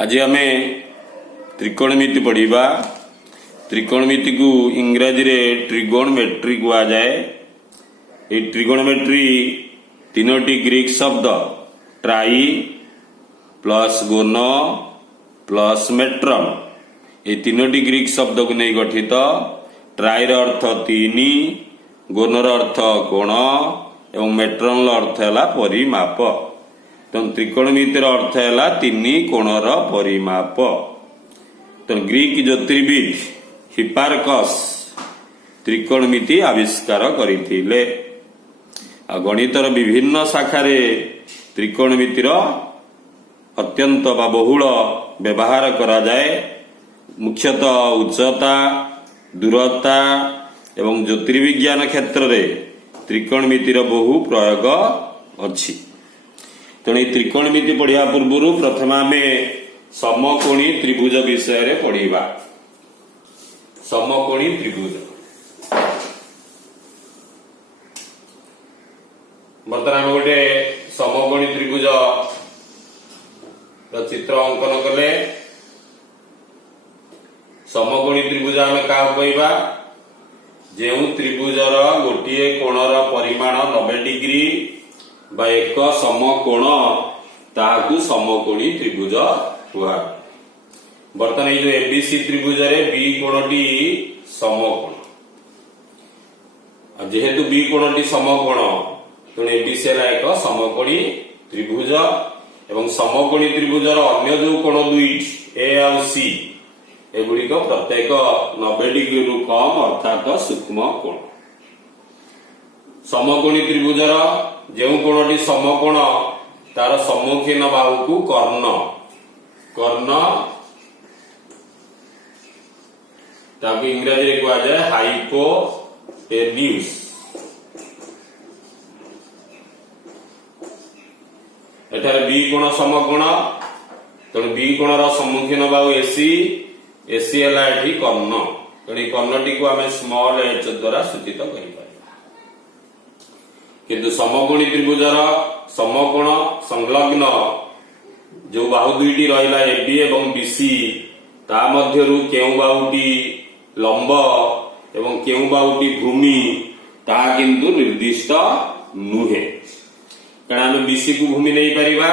आज आम त्रिकोणमिति पढ़ा। त्रिकोणमिति को इंग्राजी रे ट्रिगोनमेट्री कहा जाए। ये ट्रिगोनमेट्री तीनोटी ग्रीक शब्द ट्राई प्लस गोन प्लस मेट्रन, ये तीनोटी ग्रीक शब्द को नहीं गठित। ट्राईर अर्थ तीन, गोनर अर्थ कोण एवं मेट्रन अर्थ है परिमाप। तो त्रिकोणमितिर अर्थ है तीन कोणर परिमाप। तो ग्रीक ज्योतिर्विद हिपार्कस त्रिकोणमिति आविष्कार करथिले। गणितर विभिन्न शाखारे त्रिकोणमितिर अत्यंत बा बहुल व्यवहार करा जाए। मुख्यतः उच्चता, दूरता एवं ज्योतिर्विज्ञान क्षेत्र रे त्रिकोणमितिर बहु प्रयोग अछि। तेणु त्रिकोणमिति पढ़िया पूर्व प्रथम आम समकोणी त्रिभुज विषय रे पढ़िबा। समकोणी त्रिभुज बर्तमान आम गोटे समकोणी त्रिभुज चित्र अंकन कले। समकोणी त्रिभुज आम क्या कहवा, जो त्रिभुजर गोटे कोणर परिमाण 90 डिग्री बा एक समकोण ताकू समकोणी त्रिभुज हुआ। बर्तमान ये जो एबीसी त्रिभुज रे बी कोणटी समकोण, जेहेतु बी कोणटी समकोण तेणु एबीसी एक समकोणी त्रिभुज। एवं समकोणी त्रिभुजर अन्य जो कोण दुईटी ए और सी एगुड़िक प्रत्येक 90 डिग्री रु कम अर्थात सूक्ष्म कोण। समकोणी त्रिभुजर जो कोणटी समकोण तार सम्मुखीन बाहु को कर्ण, कर्ण ताकू इंग्राजी कहा जाए हाइपोटेन्यूज। एठारे बी कोण समकोण, तेणु बी कोणर सम्मुखीन बाहु एसी, एसी है एठी कर्ण। तेणु कर्णटी को आम स्मॉल एच द्वारा सूचित कर। किंतु समकोणी त्रिभुजर समकोण संलग्न जो बाहु दुईटी रहिला एबी एवं बीसी, ता मध्यरु केउ बाहुटी लंब एवं केउ बाहुटी भूमि ता किंतु निर्दिष्ट नुहे। कारण आम बीसी को भूमि नहीं पारिबा,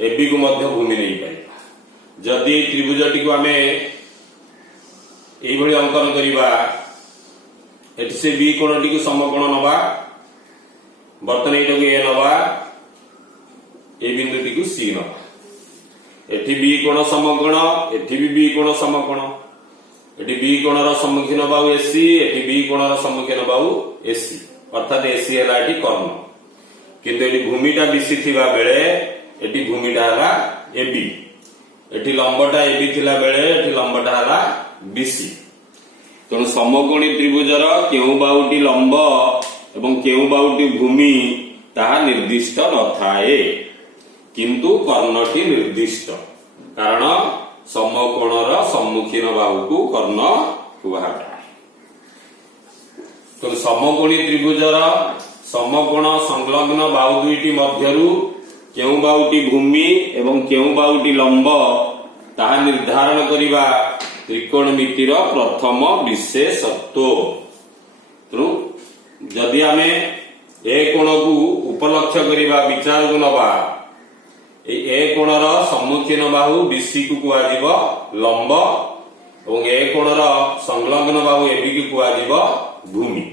एबी को मध्य भूमि नहीं पारिबा। जदि त्रिभुजटी को आम एभली अंकन करिबा, एठी से बी कोणटी को समकोण नबा, बर्तन एटाको ए नबा, ए बिंदुटी को सी नबा। एठी बी कोण समकोण, एठी भी बी कोण समकोण। एठी बी कोणर सम्मुखीन बाहु एसी, एठी बी कोणर सम्मुखीन बाहु एसी, अर्थात एसी है एठी कर्ण। किंतु एठी भूमिटा बीसी थिबा बेले एठी भूमिटा हला एबी, एठी लंबटा एबी थिला बेले एठी लंबटा हला बीसी। तेणु समकोणी त्रिभुजर केउ बाहुटी लंब एवं केउ बाहुटी भूमि ताहा निर्दिष्ट नथाए, किंतु कर्णटी निर्दिष्ट। कारण समकोणर सम्मुखीन बाहु को कर्ण कुहाଯାଏ। तो समकोणी त्रिभुजर समकोण संलग्न बाहु दुईटी मध्यरु केउ बाहुटी भूमि एवं केउ बाहुटी लंब ताहा निर्धारण करिबा त्रिकोणमितिर प्रथम विशेषत्व। तेणु जदि आम ए कोण को उपलक्ष्य करिबा, विचार को नबा, ए कोणर सम्मुखीन बाहु बीसी को कुआजिबो लंब एवं ए कोणर संलग्न बाहु एबी को कुआजिबो भूमि।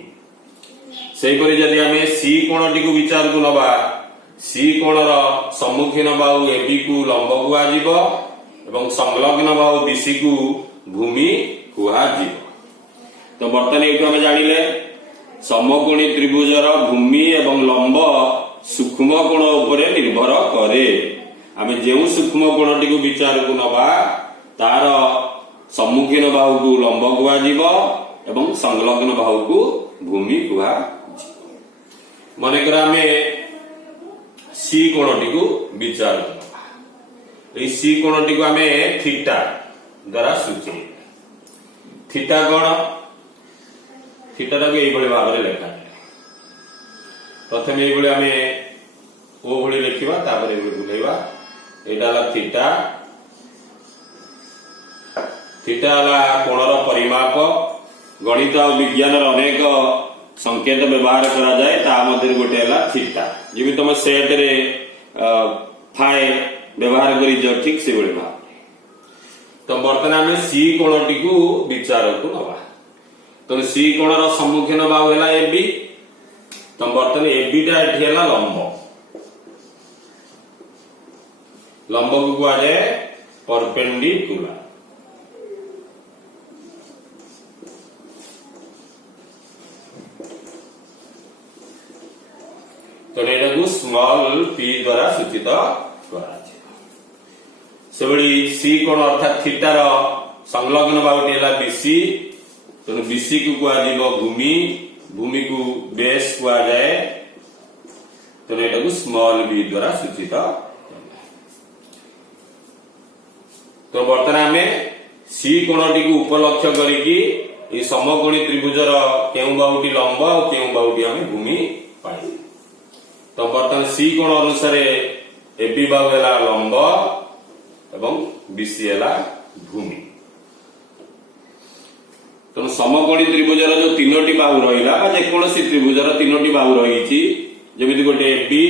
सेहिपरि जदि आम सी कोणटी को विचार को नबा, सी कोणर सम्मुखीन बाहु एबी को लंब कुआजिबो एवं संलग्न बाहु बीसी को भूमि कुआजिबो। तो बर्तमान एठु आम जानिले समकोणी त्रिभुजर भूमि एवं लंब सूक्ष्म कोण उपरे निर्भर करे। आम जो सूक्ष्म कोणटी को विचार को नबा, तार सम्मुखीन बाहु को लंब कुआजिबो एवं संलग्न बाहु को भूमि कुआजिबो। मानेकर आम सी कोणटी को विचार को, सी कोणटी को आम थीटा द्वारा सूची। थीटा कोण, थीटा को यही भाव में लेखा। प्रथम ये आम ओ भली लिखा, बुलेवा। एटा थीटा थीटा हला कोणर परिमाप। गणित और विज्ञान अनेक संकेत व्यवहार करा जाए ता मध्य गोटे हला थीटा जेबी तुम सेट रे थाए व्यवहार करी ठीक से बड़े भाव। तो बर्तमान आम सी कोणटी को विचार को नवा। तो सी कोणर सम्मुखीन बाहु है एबी। तो बर्तमान एबीटा एठी है लंब। लंब को कह जाए परपेंडिकुलर। तो एटा स्मॉल पी द्वारा सूचित करा से बड़ी सी कोण अर्थात थीटार संलग्न बाहुटी है बीसी। तो बीसी को कह भूमि। भूमि को बेस कह जाए। तो एटा स्मॉल बी द्वारा सूचित। तो बर्तमान आम सी कोणटी को उपलक्ष्य करिकी समकोणी त्रिभुजर केउ बाहुटी लंब और केउ बाहुटी आम भूमि पाई। तो बर्तमान सी कोण अनुसार एबी बाहु है लंब एवं बीसी है भूमि। तो समकोणी त्रिभुजर जो तीनोटी बाहु रहा जेकोसी त्रिभुजर तीनोटी बाहु रही जमी गोटे एबी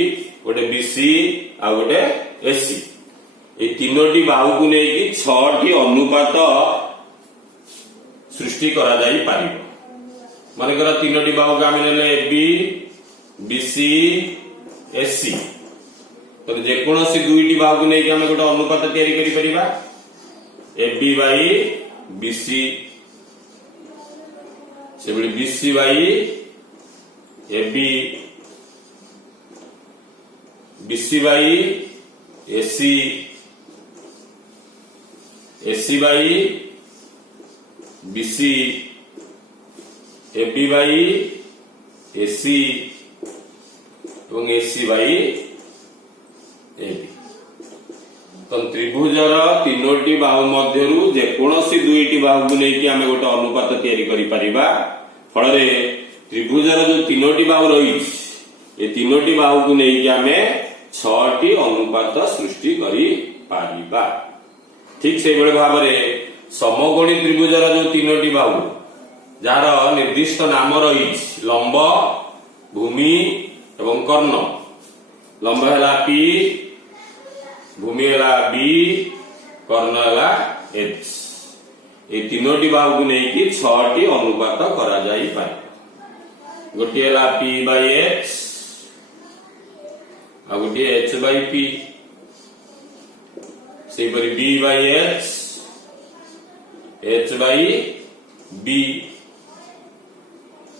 गोटे बीसी आ गोटे एसी ये तीनोटी बाहु को लेकिन 6टी अनुपात सृष्टि करा जाई पारिबो। मानेकर तीनोटी बाहु को आम ने एबी बीसी एसी। तो जेकोसी दुईटी बाहु को लेकिन आम गोटे अनुपात तैयारी करि परिबा एबी बाई बीसी से बड़ी BC by AB BC by AC AC by BC AB by AC एवं एसी बाई एबी। तो त्रिभुजर तीनोटी बाहु मध्यरु जेकोसी दुईटी बाहु को लेकिन आम गोटे अनुपात तैयारी करि परिबा। फल त्रिभुजर जो तीनोटी बाहु रही ये तीनोटी बाहु को लेकिन आम 6टी अनुपात सृष्टि करि परिबा। ठीक से बड़े भाव में समकोणी त्रिभुजर जो तीनोटी बाहु जार निर्दिष्ट नाम रही लंब भूमि एवं कर्ण। लंब है पी भूमि है बी कर्ण है एच। ये तीनोटी बाहु को लेकिन 6टी अनुपात करा जाई पारे। गोटे है पी बाई एच आ गोटे एच बाई पी से B by H by B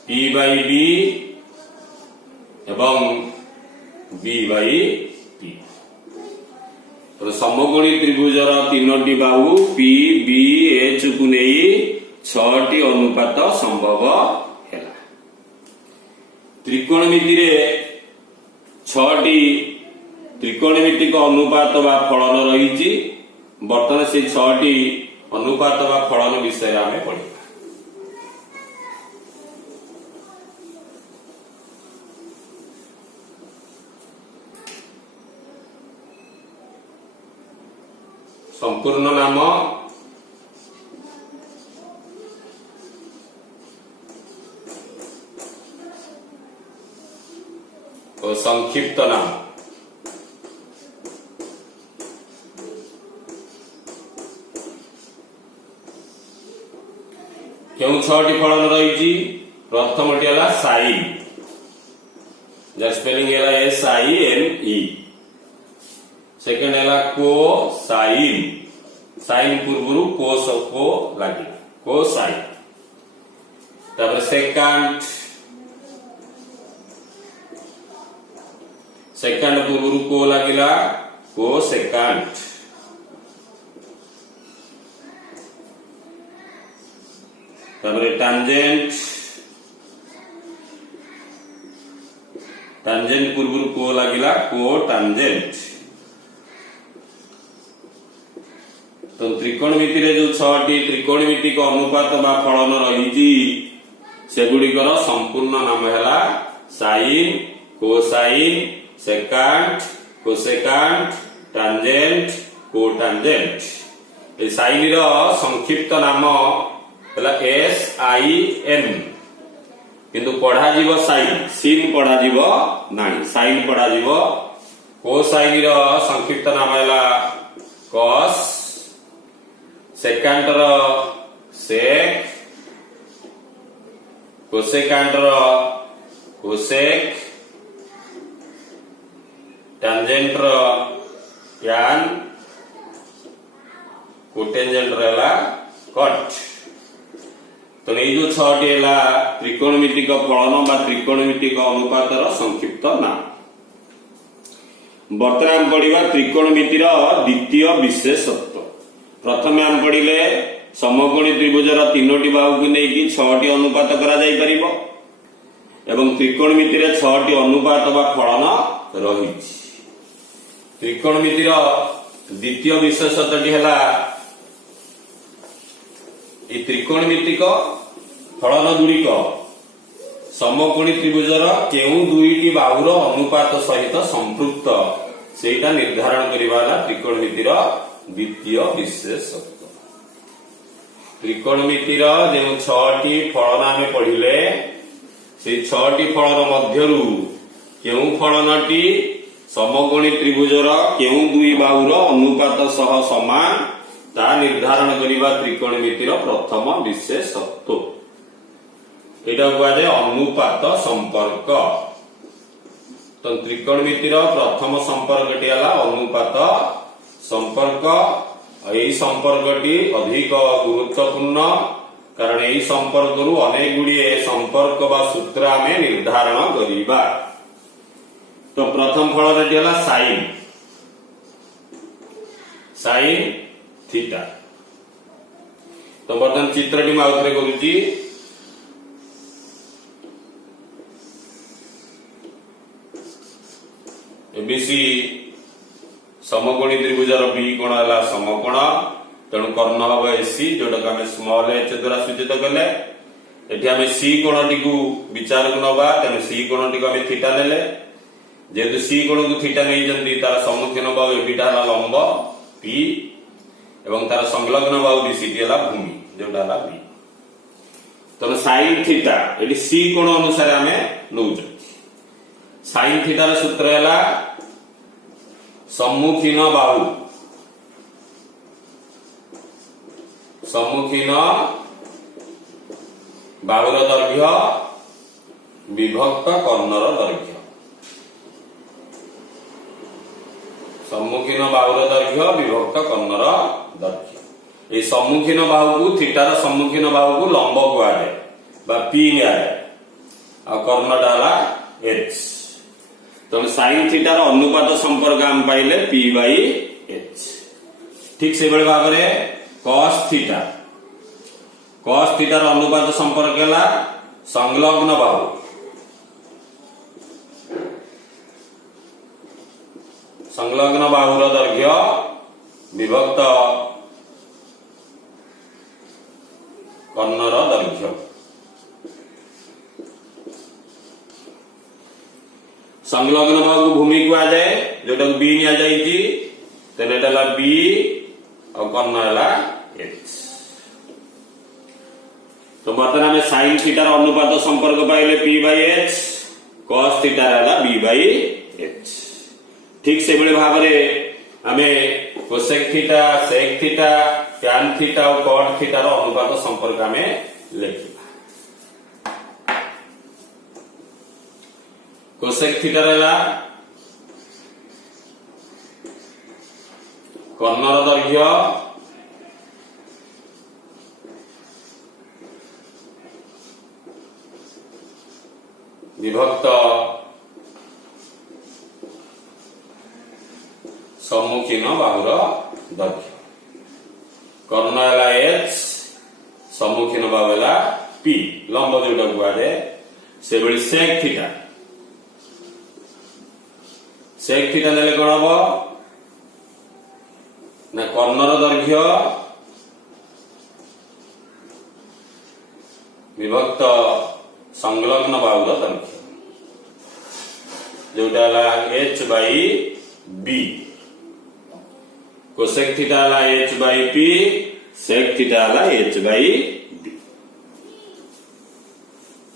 P by B एवं बी बाई पी। तो समकोणी त्रिभुजर तीनोटी बाहु पी बी एच को नहीं 6टी अनुपात संभव है। त्रिकोणमिति रे 6टी त्रिकोणमितिक अनुपात बा फलन रही। बर्तमान से 6टी अनुपात बा फलन विषय आम पढ़ा। संपूर्ण नाम और संक्षिप्त नाम। क्यों 6टी फलन रही। प्रथमटी है साइन जार स्पेलिंग है SINE। सेकेंड है को साइन साइन पूर्व को लगे को साइन। तापर सेकंड पूर्व को लगिला को सेकंड। तापर टांजेंट पूर्व को लगिला को टांजेंट। तो त्रिकोणमिति रे जो 6टी त्रिकोणमितिक अनुपात बा फलन रही सेगुड़िकर संपूर्ण नाम है sine cosine second cosecant tangent कोटांजेंट। ए साइन रो संक्षिप्त नाम है SIN किंतु पढ़ा जीव साइन सीन पढ़ा जीव नाही साइन पढ़ा जीव कोसाइन रो संक्षिप्त नाम है कॉस सेकांट रो सेक कोसेकांट रो कोसेक टैंजेंट रो टैन कोटेंजेंट रहला कट। तो ये जो छटी है त्रिकोणमितिक फलन बा त्रिकोणमितिक अनुपात संक्षिप्त नाम। बर्तमान पढ़ा त्रिकोणमितिर द्वितीय विशेषत्व। प्रथम आम पढ़िले समकोणी त्रिभुजर तीनोटी बाहु को लेकिन 6टी अनुपात करा जाई परिबो एवं त्रिकोणमितिर 6टी अनुपात बा फलन रही। त्रिकोणमितिर द्वितीय विशेषत्वटी है त्रिकोणमितिक फलन गुड़िक समकोणी त्रिभुजर केउ दुईटी बाहुर अनुपात सहित संपृक्त सेटा निर्धारण करिवाला त्रिकोणमितिर द्वितीय विशेषत्व। त्रिकोणमितिर जो 6टी फलन आमे पढ़िले से 6टी फलन मध्यरु केउ फलनटी समकोणी त्रिभुजर केउ दुई बाहुर अनुपात सह समान ता निर्धारण करिबा त्रिकोणमितिर प्रथम विशेषत्व। एटा कहले अनुपात संपर्क। तो त्रिकोणमितिर प्रथम संपर्कटी है अनुपात संपर्क। यही संपर्कटी अधिक गुरुत्वपूर्ण कारण यही संपर्क रु अनेक गुड़िए संपर्क बा सूत्र आमे निर्धारण करिबा। तो प्रथम फलटी है साइन साइन थीटा। तो बर्तमान चित्रटी मैं आउथरे करूची। एबीसी समकोणी त्रिभुजर बी कोण है समकोण तेणु कर्ण हम एसी जोटा आम स्मॉल एच द्वारा सूचित कले। एठी आम सी कोणटी को विचार को नवा तेणु सी कोणटी को आम थीटा नेले जेहेतु सी कोण को थीटा नहीं तार सम्मुखीन बाहु एबिटा लंब पी एवं तार संलग्न बाहु बीसीटी है भूमि जोटा है बी। तो साइन थीटा ये सी कोण अनुसार आम नौ साइन थीटार सूत्र है सम्मुखीन बाहु सम्मुखीन बाहुर दैर्घ्य विभक्त कर्णर दैर्घ्य सम्मुखीन बाहुर दैर्घ्य विभक्त कर्णर दैर्घ्य। ये सम्मुखीन बाहु को थीटार सम्मुखीन बाहु को लंब कहुए बा पी नियाए आ कर्णटा एच। तो साइन थीटार अनुपात संपर्क आम पाइले पी बाई एच। ठीक से भाव में कॉस थीटार अनुपात संपर्क है संलग्न बाहु संलग्न बाहुर दैर्घ्य विभक्त कर्णर दैर्घ्य। संलग्न बाहु को भूमि को आ जाए जोटा बी नि जाइए तेल बी और कर्ण है एच। तो बर्तमान आम साइन थीटार अनुपात संपर्क पाइले पी बाई एच कॉस थीटार है बी बाई एच। ठीक से भाव में आम cosec theta sec theta tan theta और कॉट थीटार अनुपात संपर्क आम लिखा। कोसेक थीटार है कर्णर दैर्घ्य विभक्त सम्मुखीन बाहुर दैर्घ्य। कर्ण है एच सम्मुखीन बाहु है पी लंब जोटा कहुए से सेक थीटा नेले कौन हम ना कर्णर दैर्घ्य विभक्त संलग्न बाहुर दैर्घ्य जोटा H by B cosec theta है h by p, sec theta है h बाई b।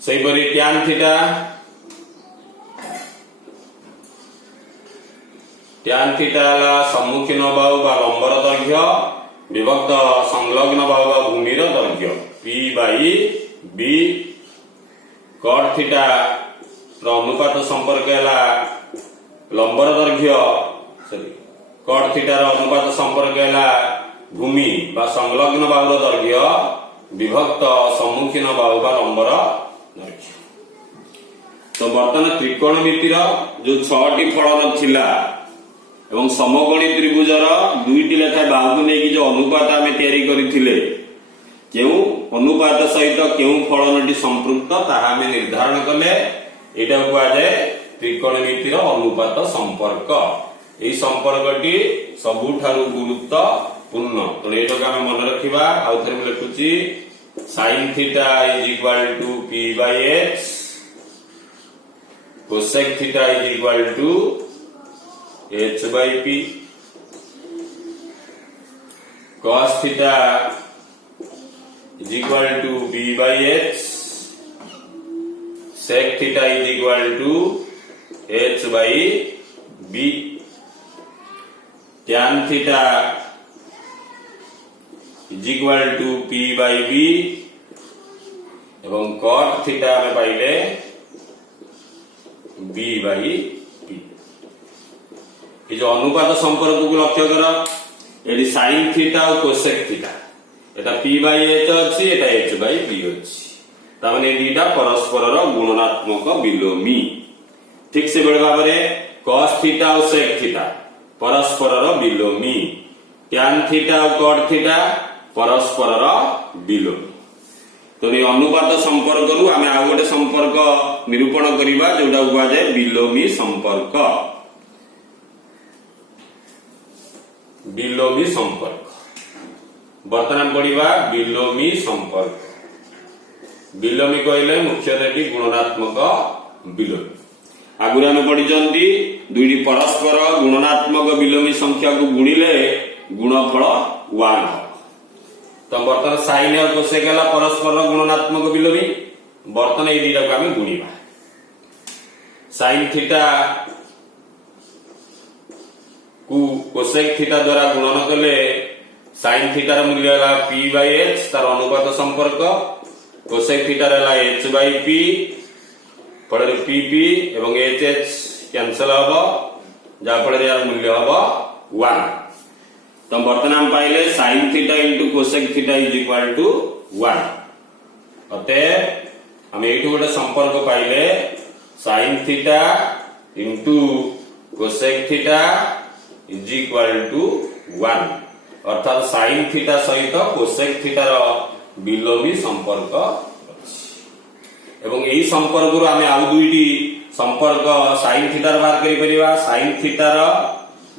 सही परी टैन थीटा, टैन थीटा है सम्मुखीन बाहु बा लंबर दैर्घ्य विभक्त संलग्न बाहु बा भूमिर दैर्घ्य p by b। Cot theta अनुपात संपर्क है लंबर दैर्घ्य, सॉरी कॉट थीटार अनुपात संपर्क है भूमि बा संलग्न बाहुर दैर्घ्य विभक्त सम्मुखीन बाहु बा लंबर दैर्घ्य। तो बर्तमान त्रिकोणमितिर जो 6टी फलन थिला एवं समकोणी त्रिभुजर 2टी लेखा बाहु नहीं जो अनुपात आम तैयारी करथिले, केउ अनुपात सहित केउ फलनटी संपृक्त ताहा आम निर्धारण कले। एटा कुआ जाए त्रिकोणमितिर अनुपात संपर्क। एई संपर्कटी सबुठारु गुरुत्वपूर्ण। तो एटा आम मन रखिबा। आउ थरे लिखुची sin theta is equal to p by h, cosec theta is equal to h by p, cos theta is equal to b by h, sec theta is equal to h by b, tan theta is equal to p by b एवं cot theta में पाइले b by p। ये जो अनुपात संपर्क को लक्ष्य कर, ये sin थीटा और cosec theta, Etah p by h अछि, एटा h बाय b अछि। तामाने दीटा परस्पर गुणनात्मक विलोमी। ठीक से बेले भाव cos थीटा और sec थीटा परस्पर विलोमी, tan थीटा और cot थीटा परस्पर विलोमी। तो ये अनुपात संपर्क रु आम आ गोटे संपर्क निरूपण करिबा जोटा कुआ जाए विलोमी संपर्क। विलोमी संपर्क बर्तमान पढ़िबा विलोमी संपर्क। विलोमी कहले मुख्यतः गुणनात्मक विलोमी। आगुरी आम पढ़ी 2टी परस्पर गुणनात्मक विलोमी संख्या को गुणिले गुणफल 1 हो। तो बर्तमान साइन और कोसेक है परस्पर गुणनात्मक विलोमी। बर्तमान ये दुटा को आम गुणिबा। साइन थीटा को कोसेक थीटा द्वारा गुणन कले साइन थीटार मूल्य है p बाय h, तार अनुपात संपर्क। कोसेक थीटार है h बाय p, फल p एवं h कैंसल हम, जहाँफल यार मूल्य हम 1। तो बर्तमान पाइले sin theta into cosec theta is equal to 1। अतः हम एठू गोटे संपर्क पाइले sin theta into cosec theta is equal to 1, अर्थात sin थीटा सहित cosec थीटार विलोमी संपर्क अछि। एवं एही संपर्क रु आमे आउ 2टी संपर्क sin थीटार बाहर करि परिबा। sin थीटार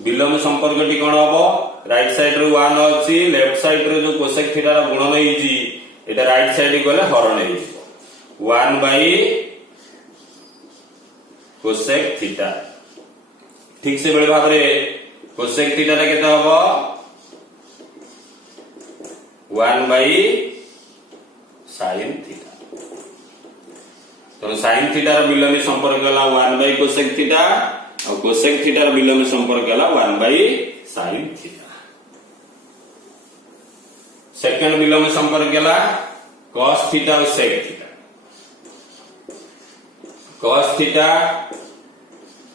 विलोमी संपर्कटी कोन हबो, राइट साइड रे 1 अछि, लेफ्ट साइड रे जो cosec थीटा रा गुणन हेछि एटा राइट साइड गले हरण हेछि 1 बाय cosec थीटा। ठीक से बेले भाग रे cosec थीटा रा केता हबो 1 बाय sin थीटा। तो sin थीटा रा विलोमी संपर्क हला 1 बाय cosec थीटा और cosec थीटा रा विलोमी संपर्क हला 1 बाय sin थीटा। सेकंड विलोमी संपर्क है cos थीटा और sec थीटा। cos थीटा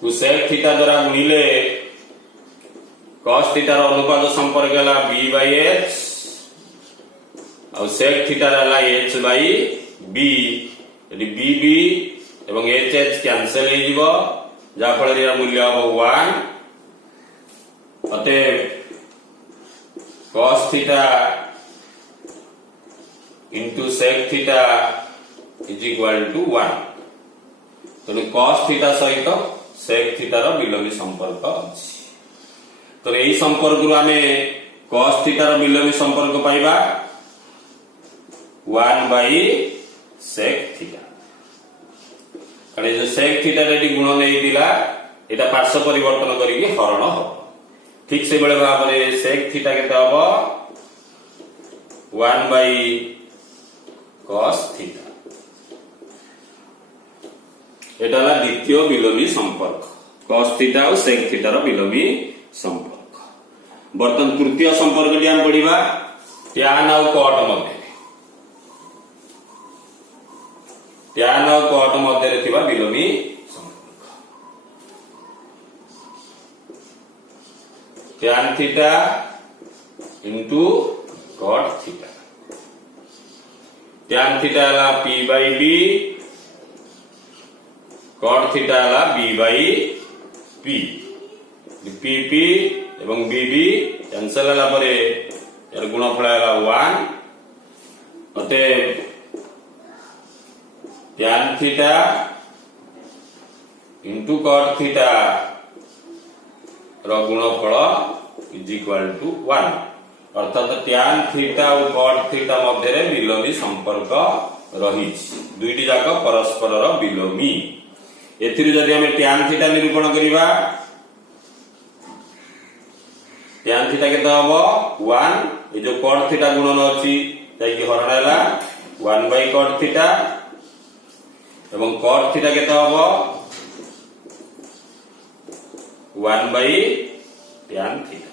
को sec थीटा द्वारा गुणिले cos थीटा रो अनुपात संपर्क है b बाय h और sec थीटा है h बाय b। यदि b b एवं h h कैंसिल हो जिवो, जा फल रे मूल्य हो 1। अतः cos theta into sec theta is equal to 1। तो cos थीटा सहित sec थीटार विलोमी संपर्क अछि। तो यही संपर्क रु आमे cos थीटार विलोमी संपर्क पाइबा 1 बाय sec थीटा। कारण जो sec थीटा रे गुणन हेतिला एटा पार्श्व परिवर्तन करिके हरण हो। ठीक से बड़े भाव में सेक थीटा केते हबो 1 बाई cos थीटा। एटा ला द्वितीय विलोमी संपर्क cos थीटा और sec थीटा रो विलोमी संपर्क। बर्तन तृतीय संपर्क टी हम पढ़िबा tan और cot मध्य tan और cot मध्य रे थिबा विलोमी संपर्क। tan theta into cot theta tan theta ला p by b cot theta ला b by p p p एवं b b कैंसिल होला परे यार गुणफल होला 1 अतएव tan theta into cot theta रो गुणफल इज इक्वल टू 1 अर्थात tan थीटा और cot थीटा मध्य रे विलोमी संपर्क रही दुईटी जाक परस्पर विलोमी। एथिरु जदि हम tan थीटा निरूपण करिबा tan थीटा केते हबो 1 ए जो cot थीटा गुणन अछि ताई कि हरण हैला 1 बाई cot थीटा एवं cot थीटा केते हबो 1 बाई tan थीटा।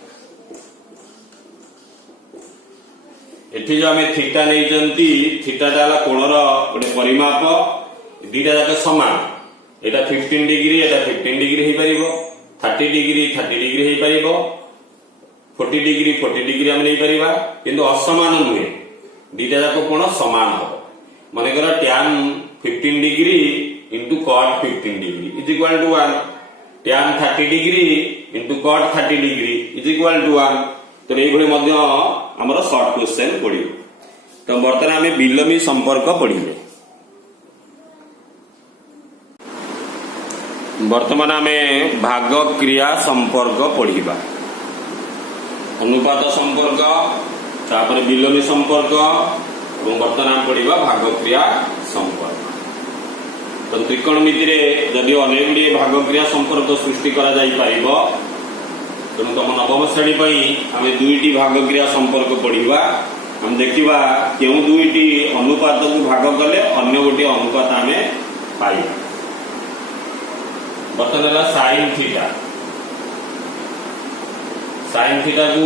एठी जो हमें थीटा नै जंती थीटा डाला कोणर गोटे परिमाप दीटा जाक समान एटा 15 डिग्री एटा 15 डिग्री हे परिबो 30 डिग्री 30 डिग्री हे परिबो 40 डिग्री 40 डिग्री हम नै परिबा किंतु असमान नुहे दीटा जाक कोण समान हो माने कर tan 15 degree into cot 15 degree is equal to 1 tan 30 degree into cot 30 degree is equal to 1 तो ये भली मध्य हमर शॉर्ट क्वेश्चन पढ़ियो। तो वर्तमान आमे विलोमी संपर्क पढ़िबे। वर्तमान आमे भाग क्रिया संपर्क पढ़िबा। अनुपात संपर्क तापर विलोमी संपर्क और वर्तमान आमे पढ़िबा भाग क्रिया संपर्क। तो त्रिकोणमिति रे यदि अनेक गुडी भाग क्रिया संपर्क सृष्टि करा जाई पाइबो तेणु तुम नवम श्रेणी आम दुईटी भाग क्रिया संपर्क पढ़ा हम देखा क्यों दुईटी अनुपात को भाग कले अन्य गोटे अनुपात आम पाइबा। बर्तमान साइन थीटा को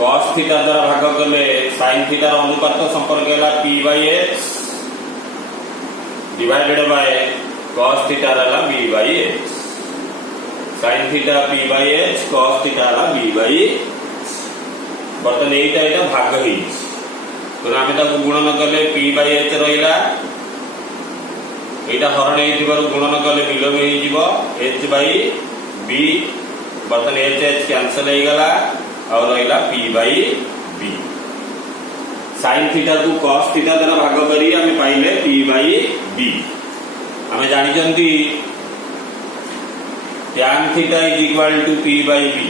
cos थीटा द्वारा भाग कले साइन थीटा अनुपात संपर्क है p by x divided by cos theta b by x sin theta p by h cos theta b by बर्तन एटा भाग ही तो आमे ताको गुणन कले p बाई h रहिला एटा हरण हे दिबार गुणन कले विलोम हे जिवो h बाई b बर्तन h h कैंसिल हे गला और रहिला p by b sin theta को cos थीटा द्वारा भाग करी आमे पाइले p बाई b। आमे जानि जंती tan theta is equal to p by b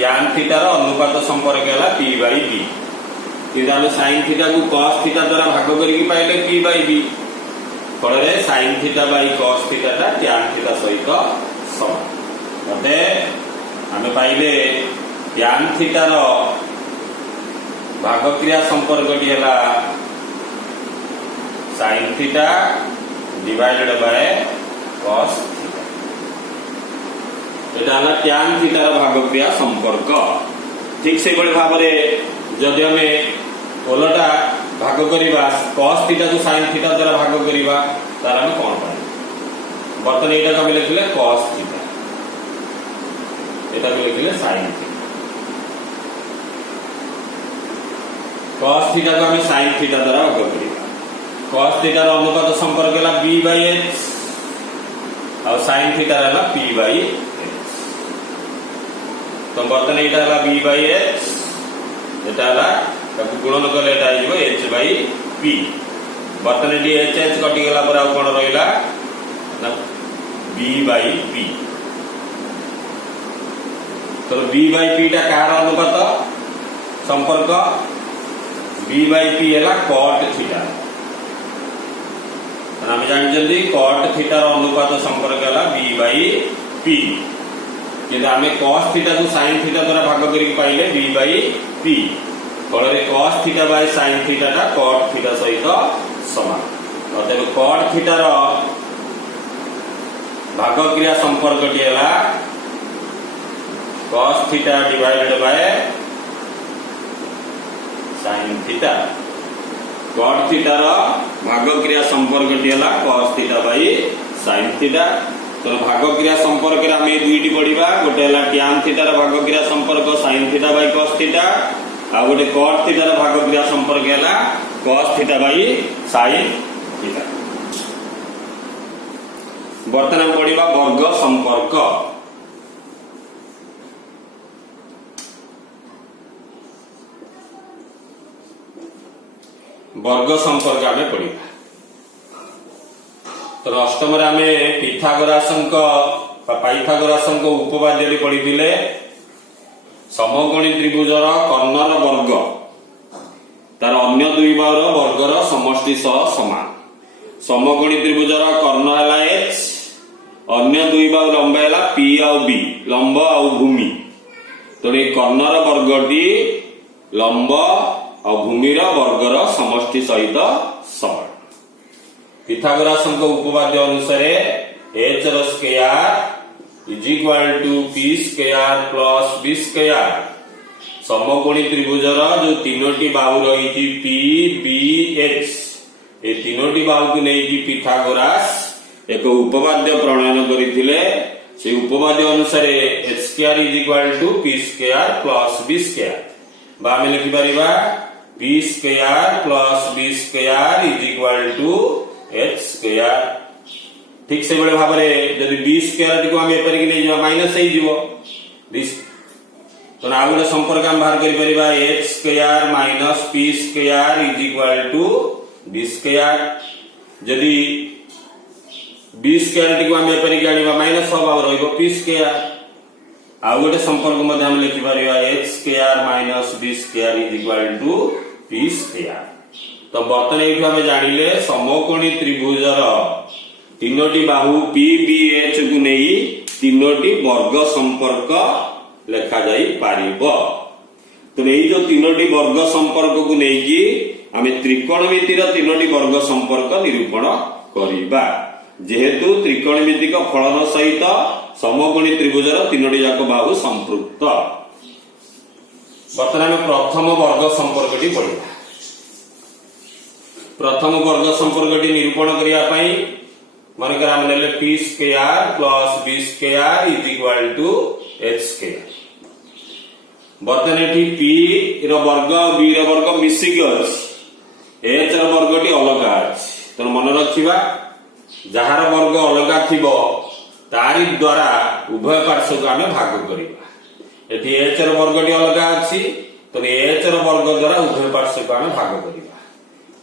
tan theta रो अनुपात संपर्क है p बाई b किंतु हम sin थीटा को cos थीटा द्वारा भाग करके पाइले p बाई b फल रे sin theta by cos theta ता tan थीटा सहित समान अते हम पाइले tan थीटा रो भाग क्रिया संपर्क टी हैला sin theta divided bye cos tan theta भाग क्रिया संपर्क। ठीक से बड़े भाव में जदि हमें ओलटा भाग करवा cos थीटा को sin थीटा द्वारा भाग करवा तार हम कौन पाए बर्तन एटा को लिखले cos थीटा एटा को लिखले sin थीटा cos थीटा को हम sin थीटा द्वारा भाग करवा cos थीटा रो अनुपात संपर्क है b बाई h और sin थीटा है p बाई तो बर्तन एटा हला b बाई h एटा हला ताकू गुणन कले एटा आइबो h बाई p बर्तन डी h h कटि गला पर आ कोन रहिला ना b बाई p तो b बाई p टा कार अनुपात संपर्क b बाई p हला cot थीटा हम जान जल्दी cot थीटा रो अनुपात संपर्क हला b बाई p कि आम cos थीटा को sin थीटा द्वारा भाग करके पाइले b बाई p फल cos theta by sin theta टा cot थीटा सहित समान अतः cot थीटा रो भाग क्रिया संपर्क टिएला cos theta divided by sin theta cot theta रो भाग क्रिया संपर्क टिएला cos theta by sin theta तो भाग क्रिया संपर्क रे हम दुईटी पढिबा गोटे हला tan थीटा रो भाग क्रिया संपर्क sin theta by cos theta आ गोटे cot थीटा रो भाग क्रिया संपर्क हला cos theta by sin theta वर्तमान पढ़िबा वर्ग संपर्क वर्ग संपर्क आमे पढ़िबा तो अष्टम रे आमे पाइथागोरासंक उपपाद्य पढ़िथिले समकोणी त्रिभुजर कर्णर वर्ग तार अन्य दुई बाहुर वर्गर समष्टि सह समान समकोणी त्रिभुजर कर्ण हला h अन्य दुई बाहु लंब है पी आउ बी लंब आउ भूमि तो ये कर्णर वर्गटी लंब और भूमिर वर्गर समष्टि सहित समान पिथागोरासंक उपपाद्य अनुसार h रो square is equal to p square plus b square समकोणी त्रिभुजर जो तीनोटी बाहु रही p b h ये तीनोटी बाहु को नहीं पिथागोरास एक उपपाद्य प्रणयन करथिले से उपपाद्य अनुसार h square is equal to p square plus b square बा हम लिखि परिबा p square plus b square is equal to h square ठीक से बड़े भाव रे यदि b स्क्वायर को हम एपर के नै जवा माइनस हे जीवो दिस तो आ गोटे संपर्क हम बाहर करि परिबा h square minus p square is equal to b square यदि b स्क्वायर टी को हम एपर के आनिबा माइनस हो भाव रहइबो p स्क्वायर आ गोटे संपर्क मध्ये हम लिखि परिबा h square minus b square is equal to p square तो बर्तन एठु हम जानिले समकोणी त्रिभुजर तीनोटी बाहु p b h को नेई तीनोटी वर्ग संपर्क लेखा जाई पारिबो तो एई जो तीनोटी वर्ग संपर्क को नेई कि आमे त्रिकोणमितिर तीनोटी वर्ग संपर्क निरूपण करिबा जेहेतु त्रिकोणमितिक फलन सहित समकोणी त्रिभुजर तीनोटी जाक बाहु संपृक्त वर्तमान प्रथम वर्ग संपर्कटी पढिबा प्रथम वर्ग संपर्कटी निरूपण करिया पई मानकर हम लेले p square plus b square is equal to h square वर्तमान एठी p रो वर्ग b रो वर्ग मिसी गछ h रो वर्गटी अलग अछि तो मन रखिबा जहार वर्ग अलग थिबो तारि द्वारा उभय पार्श्व को आमे भाग करिबा एठी h रो वर्गटी अलग अछि तो h रो वर्ग द्वारा उभय पार्श्व को आमे भाग करिबा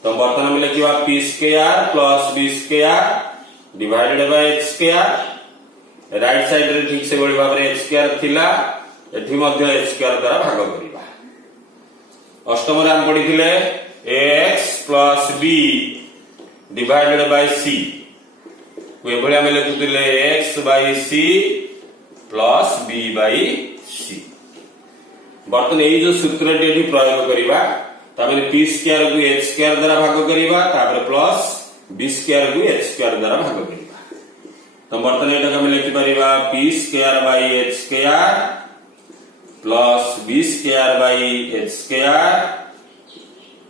तो वर्तमान में लिखिबा p square plus b square divided bye h square right side रे ठीक से बड़ी भाबरे h स्क्वायर थिला एठी मध्ये h स्क्वायर द्वारा भाग करिबा अष्टम रे हम पढिथिले ax plus b divided by c वे भलिया में लिखुतिले x by c plus b by c वर्तमान एई जो सूत्रटी एठी प्रयोग करिबा तापर p स्क्वायर को h स्क्वायर द्वारा भाग करिबा तापर प्लस b स्क्वायर को h स्क्वायर द्वारा भाग करिबा तो वर्तमान एटा हम लिखि परिबा p square by h square plus b square by h square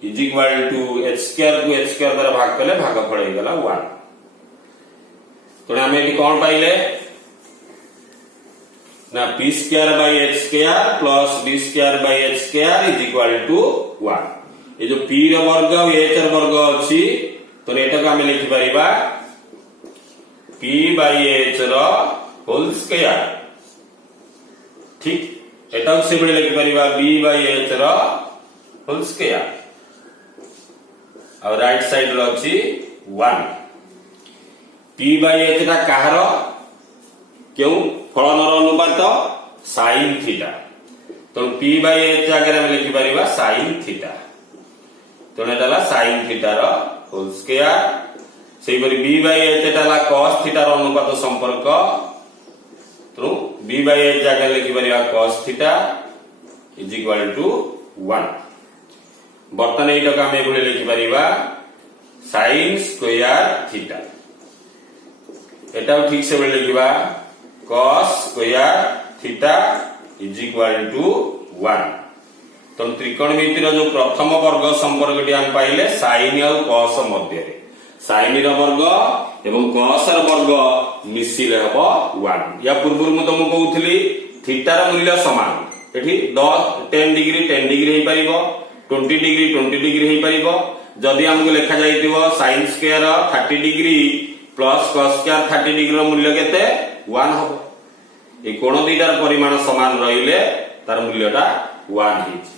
is equal to h square को h स्क्वायर द्वारा भाग कले भागफल हे गेला 1 तो हम एटी कोन पाइले ना p square by h square plus b square by h square is equal to 1 ये जो p रो वर्ग और h रो वर्ग अछि तो एटा को हम लिखि परिबा p by h row whole square ठीक एटा से बडे लिखि परिबा b by h row whole square और राइट साइड रो अछि 1 p बाय h ता कहार क्यों फलनर अनुपात sin थीटा तो p बाय h आगे हम लिखि परिबा sin थीटा तो नेटाला sin थीटा रो होल स्क्वायर सेही परि b बाय h एटाला cos थीटा रो अनुपात संपर्क तो b by h जगह लिखि परिबा cos theta is equal to 1। बर्तन एटा का हम एभले लिखि परिबा sin स्क्वायर थीटा। एटा ठीक से बले लिखिबा cos square theta is equal to 1। तो त्रिकोणमितिर जो प्रथम वर्ग संपर्कटी हम पाइले sin और cos मध्य रे sin र वर्ग एवं cos र वर्ग मिसिले हबो 1। या पूर्व मु तुमको कहउथली थीटा र मूल्य समान एठी 10 डिग्री 10 डिग्री हे परिबो 20 डिग्री 20 डिग्री हे परिबो। जदि हमको लेखा जाइतिबो sin square 30 degree plus cos square 30 degree र मूल्य केते 1 हबो। ए कोण दुईटार परिमाण समान रहिले तार मूल्यटा 1 हिज।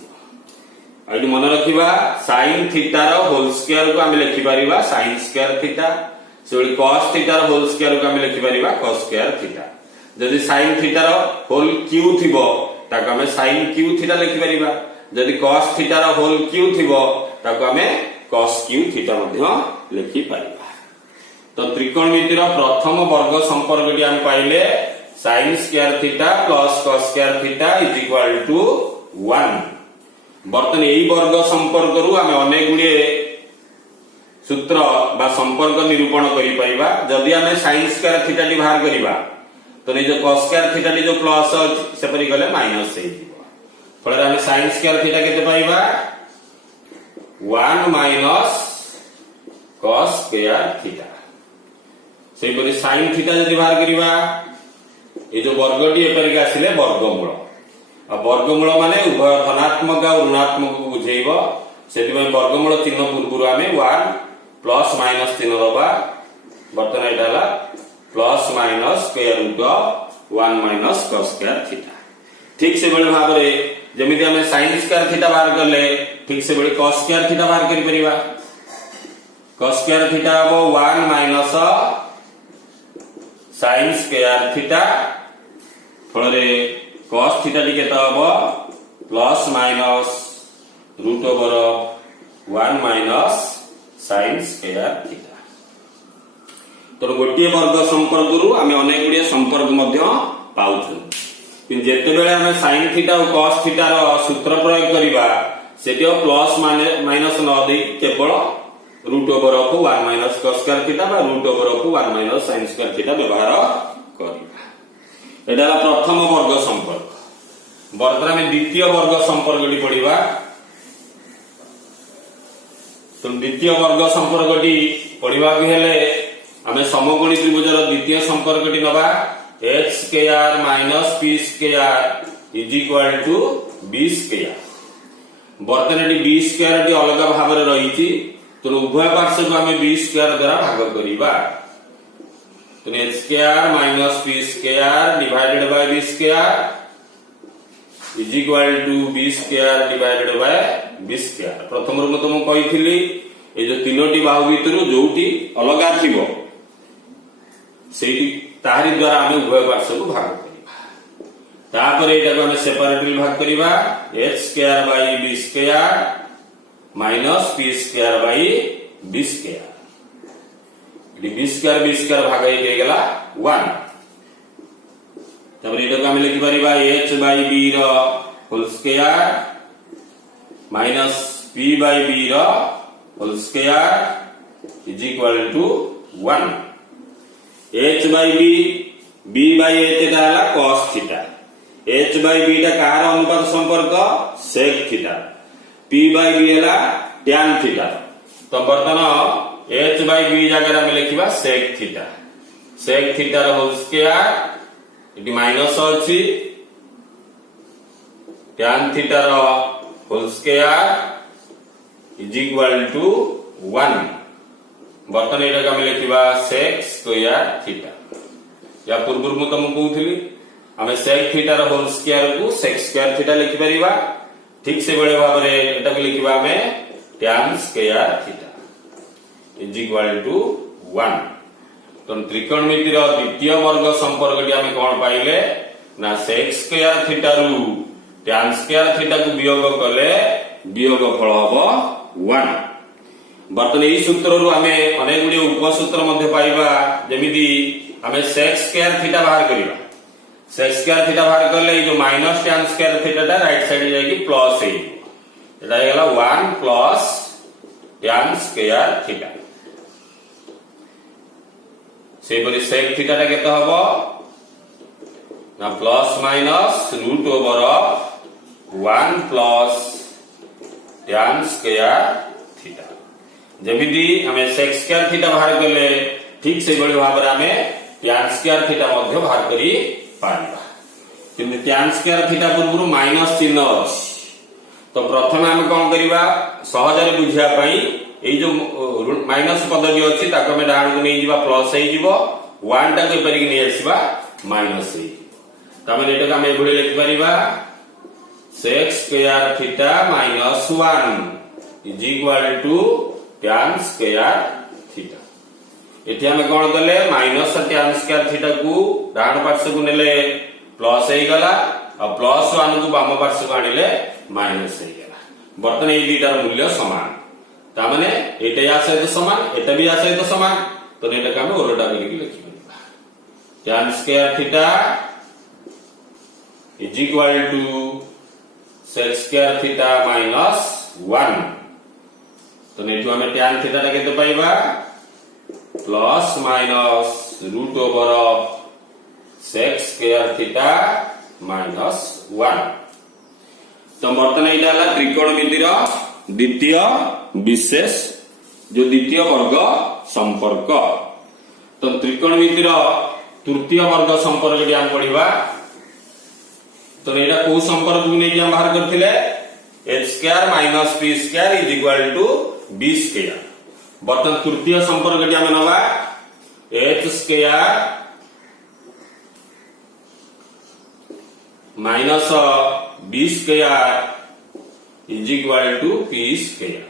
आइडी मन रखिबा sin थीटा र होल स्क्वायर को हम लिखि परिबा sin स्क्वायर थीटा सेबली cos थीटा र होल स्क्वायर को हम लिखि परिबा cos स्क्वायर थीटा। जदि sin थीटा र होल क्यू थिबो ताको हम sin क्यू थीटा लिखि परिबा। जदि cos थीटा र होल क्यू थिबो ताको हम cos क्यू थीटा मध्य लिखि परिबा। तो त्रिकोणमितिर प्रथम वर्ग संपर्कटी हम पाइले sin square theta plus cos square theta is equal to 1। बर्तन यही वर्ग संपर्क रु आमे अनेक गुडे सूत्र बा संपर्क निरूपण करि परिबा। जदि आमे sin स्क्वायर थीटा टी बाहर करिबा तो नै जो cos स्क्वायर थीटा टी जो प्लस से परि गले माइनस हे दिबो। फळे आमे sin स्क्वायर थीटा केते पाइबा 1 माइनस cos स्क्वायर थीटा। सेहि परि sin थीटा जदि बाहर करिबा ए जो वर्गटी एपरि के आसिले वर्गमूल आ वर्गमूल माने उभय धनात्मक और ऋणात्मक को बुझेइबो। सेति में वर्गमूल चिन्ह पूर्व आमे 1 प्लस माइनस चिन्ह दबा। बर्तन एटाला plus minus square root 1 minus cos square theta. ठीक से बळे भाव रे जेमिति आमे sin स्क्वायर थीटा बाहर करले ठीक से बळे cos स्क्वायर थीटा बाहर करि परिबा। cos स्क्वायर थीटा हो 1 माइनस sin स्क्वायर थीटा फळे cos थीटा टी केता हबो plus minus root over 1 minus sin square theta. तो गोटे वर्ग संपर्क रु आमे अनेक गुडे संपर्क मध्य पाउछु। कि जेते बेले आमे sin थीटा और cos थीटा रो सूत्र प्रयोग करिबा सेटियो प्लस माइनस न दे केवल root over 1 minus cos square theta बा root over 1 minus sin square theta व्यवहार करिबा। एटा प्रथम वर्ग संपर्क। बर्तमान में द्वितीय वर्ग संपर्कटी पढ़िबा। तो द्वितीय वर्ग संपर्कटी पढ़िबा के हेले हमें समकोणी त्रिभुजर द्वितीय संपर्कटी नबा h square minus p square is equal to b square. बर्तमान एटी b स्क्वायर टी अलग भाव रे रहिछि तो उभय पार्श्व को हमें b स्क्वायर द्वारा भाग करिबा। तो h square minus p square divided by b square is equal to b square divided by b square. प्रथम रो तुम कहिथिली ए जो तीनोटी बाहु भितरु जोटी अलगा थिबो सेठी ताहारी द्वारा हमें उभय पार्श्व को भाग करिबा। तापर एटा को हमें सेपरेटली भाग करिबा h square by b square minus p square by b square. b square भाग हे गेला 1। तब एटा को हम लिखि परिबा h बाय b रो whole square minus p by b रो whole square is equal to 1। h by b by h एटा हला cos theta h by b टा कार अनुपात संपर्क sec theta p by b हला tan थीटा। तो बर्तन h बाय b जगह हम लिखिबा sec थीटा रो होल स्क्वायर इटी माइनस अछि tan थीटा रो whole square is equal to 1। बर्तन एटा हम लिखिबा sec स्क्वायर थीटा। या पूर्व मु तुमको कहउथली हमें sec थीटा रो होल स्क्वायर को sec स्क्वायर थीटा लिखि परिबा। ठीक से बळे भाव रे एटा को लिखिबा हमें tan square theta is equal to 1। तो त्रिकोणमितिर द्वितीय वर्ग संपर्कटी आमे कोन पाइले ना sec स्क्वायर थीटा रु tan स्क्वायर थीटा को वियोग कले वियोग फल हबो 1। बर्तन एही सूत्र रु आमे अनेक गुडी उपसूत्र मध्ये पाइबा। जेमिति आमे sec स्क्वायर थीटा बाहर करिबा sec square थीटा बाहर करले जो माइनस tan square थीटा टा राइट साइड जाई कि प्लस हे एटा गेला 1 प्लस tan square थीटा से परि sec थीटा टा केते हबो ना plus minus root over of 1 plus tan square theta जमिति हमें sec square थीटा बाहर करले ठीक से बड़ी भाव रे हमें tan square थीटा मध्य बाहर करी पारिबा किंतु tan square थीटा पूर्व माइनस चिन्ह अछि तो प्रथम हम कोन करिबा सहज रे बुझिया पई ए जो माइनस पदटी अछि ताको हम डाहण को नै जिबा प्लस हे जिवो 1 टा को परिक नै आसीबा माइनस हे तमे एटा हम एभଳି लिखि परिबा sec square theta minus 1 is equal to tan square theta एठी हम कोन करले माइनस tan square थीटा को डाहण पार्श्व को नेले प्लस हे गला और प्लस 1 को बाम पार्श्व को आनिले माइनस हे गला बर्तन ए दुटार मूल्य समान ता माने एटा या सहित समान एटा भी या सहित समान तो एटा का हम उलटा करके लिखि परिबा tan square theta is equal to sec square theta minus 1 तो नेटु हमें tan थीटा टा केते पाइबा plus minus root over of sec square theta minus 1 तो बर्तन एटा हला त्रिकोणमितिर द्वितीय विशेष जो द्वितीय वर्ग संपर्क तो त्रिकोणमितिर तृतीय वर्ग संपर्क जे हम पढिबा तो एटा को संपर्क को नै हम बाहर करथिले h square minus p square is equal to b square बर्तन तृतीय संपर्क जे हम नबा h square minus b square is equal to p square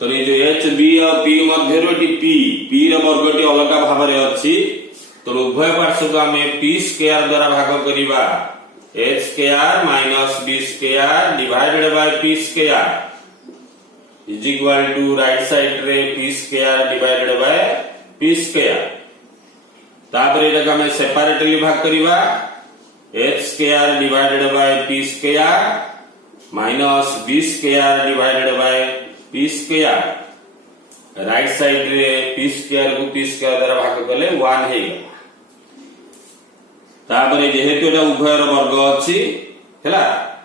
तो ये जो h b और p मध्य रोटी p रो वर्गटी अलग भाव रे अछि तो उभय पार्श्व को हमें p स्क्वायर द्वारा भाग करिबा h square minus b square divided by p square is equal to right side रे p square divided by p square तापर एटा हमें सेपरेटली भाग करिबा h square divided by p square minus b square divided by p square right side रे p square को p square द्वारा भाग करले 1 हे गला तापर जेहेतु एटा उभयर वर्ग अछि हैला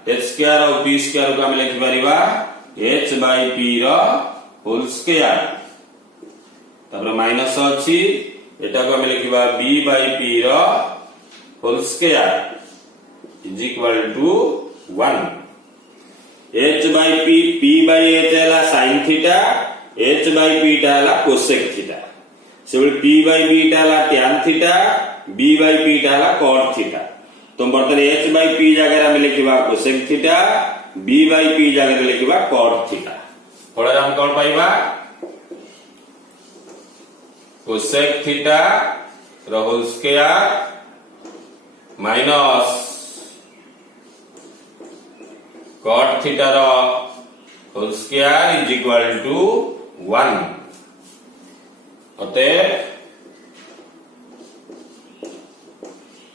h स्क्वायर और p स्क्वायर को हम लिखि परिबा h बाय p रो होल स्क्वायर तापर माइनस अछि एटा को हम लिखिबा b बाय p रो whole square is equal to 1 h by p by h हैला sin theta h by p टा हैला cosec थीटा सेबल p by b टा हैला tan theta b by p टा हैला cot थीटा तो बर्तन h by p जगह हम लिखिबा cosec theta b by p जगह लिखिबा cot थीटा फल हम कोन पाइबा cosec थीटा रो whole square minus cot theta रो whole square is equal to 1 अतः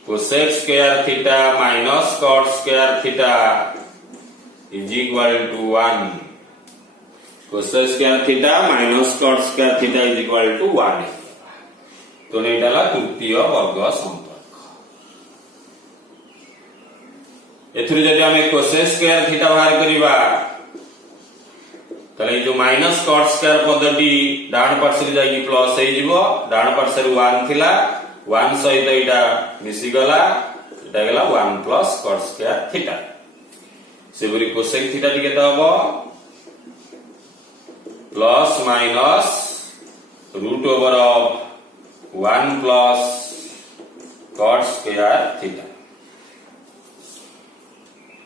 cosec square theta minus cot square theta is equal to 1 cosec square theta minus cot square theta is equal to 1 तो नेटाला तृतीय वर्ग संपर्क एथुर जदि हमें cosec square theta बाहर करिबा तले जो माइनस cot स्क्वायर पद्धति डान पार्श्व जाई प्लस हे जिवो डान पार्श्व 1 थिला 1 सहित एटा मिसी गला एटा गेला 1 प्लस cot स्क्वायर थीटा सेबरी cosec थीटा टिके त हबो plus minus root over of 1 plus cot square theta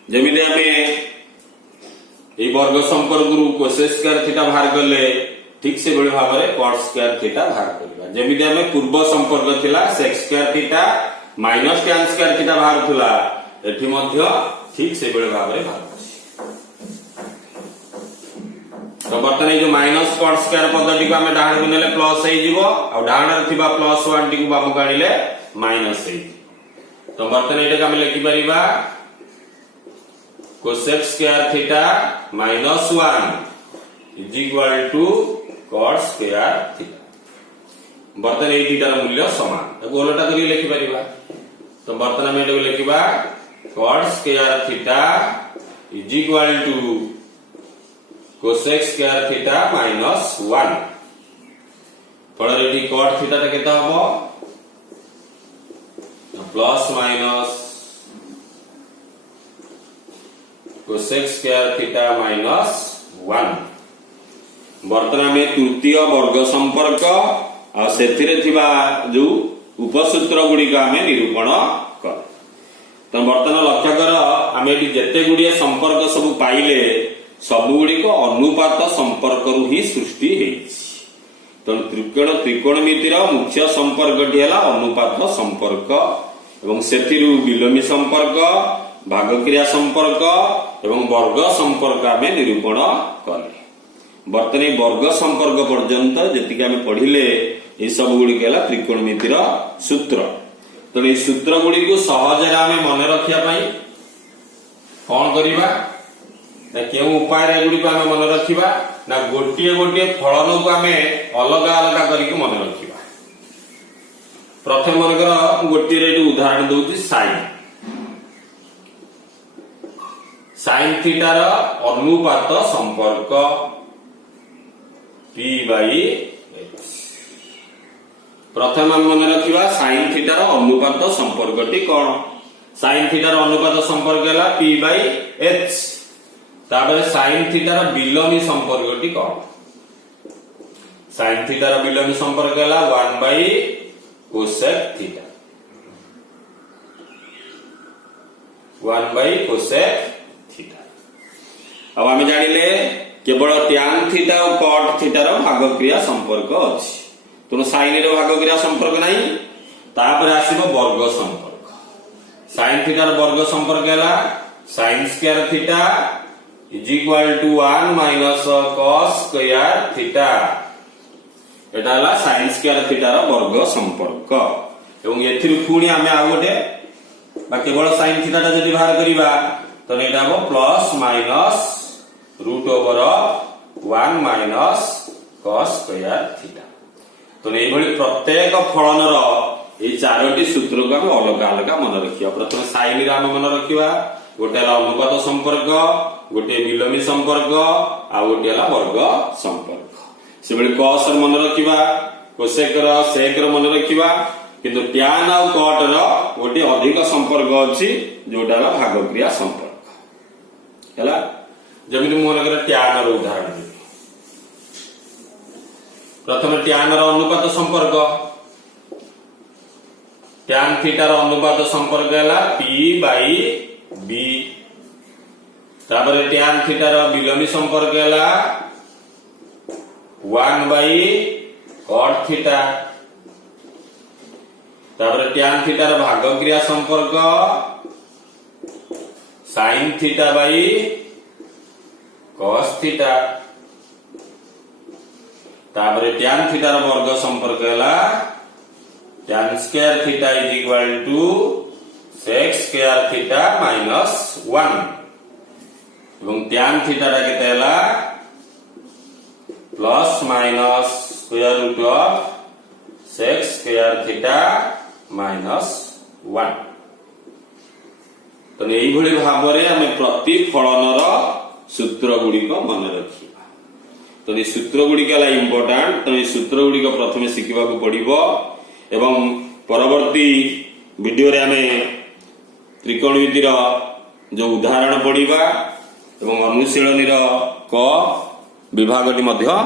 जमिति हमें ए वर्ग संपर्क रु cosec स्क्वायर थीटा बाहर करले ठीक से बड़ी भाव रे cot स्क्वायर थीटा बाहर करबा जमिति हमें पूर्व संपर्क थिला sec square theta minus tan square theta बाहर थिला एठी मध्य ठीक से बड़ी भाव रे बाहर तो बर्तन जो माइनस cot स्क्वायर पद्धति को हमें डाहण को नेले प्लस हे जिवो आ डाहण रे थिबा प्लस 1 टी को बाम काढिले माइनस हे तो बर्तन एटा हम लिखि परिबा cosec square theta minus 1 is equal to cot square theta. बर्तन ए दुटार मूल्य समान ताको उलटा करी लिखि परिबा। तो बर्तन हम एटा लिखिबा cot square theta is equal to cosec square theta minus 1। फल रे कॉट थीटा ता केता हबो plus minus cosec square theta minus 1। वर्तमान में तृतीय वर्ग संपर्क आ सेथिरे थिबा जो उपसूत्र गुडी का हमें निरूपण कर। तो वर्तमान लक्ष्य कर आम ये जेते गुड़िए संपर्क सब पाइले सब गुड़िक अनुपात संपर्क रु ही सृष्टि तो त्रिकोणमितिर मुख्य संपर्क है अनुपात संपर्क एवं सेथिरु विलोमी संपर्क भागक्रिया संपर्क एवं वर्ग संपर्क आम निरूपण कले। बर्तमान वर्ग संपर्क पर्यंत जी आम पढ़िले ये सब गुड़िक त्रिकोणमितिर सूत्र। तो ये सूत्र गुड़ी को सहज आम मन रखा कौन करवा क्यों उपाय गुड़ी को आम मन रखा ना गोटे गोटे फलन को आम अलग अलग करके मन रखा। प्रथम मन गोटे उदाहरण दूसरी साइन थीटार अनुपात संपर्क P बाई H। प्रथम मन रखा साइन थीटार अनुपात संपर्क कौन साइन थीटार अनुपात संपर्क है P बाई H। तापर साइन थीटार विलोमी संपर्क कौन साइन थीटार विलोमी संपर्क है 1 by cosec theta 1 by cosec theta. अब आम जानिले केवल टैन थीटा और कॉट थीटार भागक्रिया संपर्क अच्छी तेणु साइन भागक्रिया संपर्क नहीं। तापर आसीबो वर्ग संपर्क साइन थीटार वर्ग संपर्क है sine square theta is equal to 1 minus cos square theta. एटा हला साइन स्क्वायर थीटार वर्ग संपर्क एवं एथिरु पुणी आमे आ गोटे बा केवल साइन थीटाटा जदि बाहर करिबा तो एटा हो plus minus root over 1 minus cos square theta. तो ये प्रत्येक फलनर ये चारोटी सूत्र को आम अलग अलग मन रखा। प्रथम साइन आम मन रखा गोटे अनुपात संपर्क गोटे विलोमी संपर्क आ गोटे वर्ग संपर्क से कस मन रखा कोसेक सेक मन रखा किंतु टैन आ कट गोटे अधिक संपर्क अच्छी जोटार भागक्रिया संपर्क है। जमी मन टैन उदाहरण देवी प्रथम टैन अनुपात संपर्क टैन थीटार अनुपात संपर्क है P बाई B। तापर टैन थीटार विलोमी संपर्क है 1 बाई कॉट थीटा। तापर टैन थीटार भागक्रिया संपर्क sine theta by cos theta. तापर टैन थीटार वर्ग संपर्क है tan square theta is equal to sec square theta minus 1 एवं टैन थीटाटा केते हला plus minus square root of sec square theta minus 1। तो यही भली भाव में आम प्रति फलनर सूत्र गुड़िक मन रखा। तो ये सूत्र गुड़िक इम्पोर्टाट। तो ये सूत्र गुड़िक प्रथम शिखा पड़ो एवं परवर्ती वीडियो रे आमे त्रिकोणमितिर जो उदाहरण पढ़ा एवं अनुशीलनी क विभागटी पढ़ा।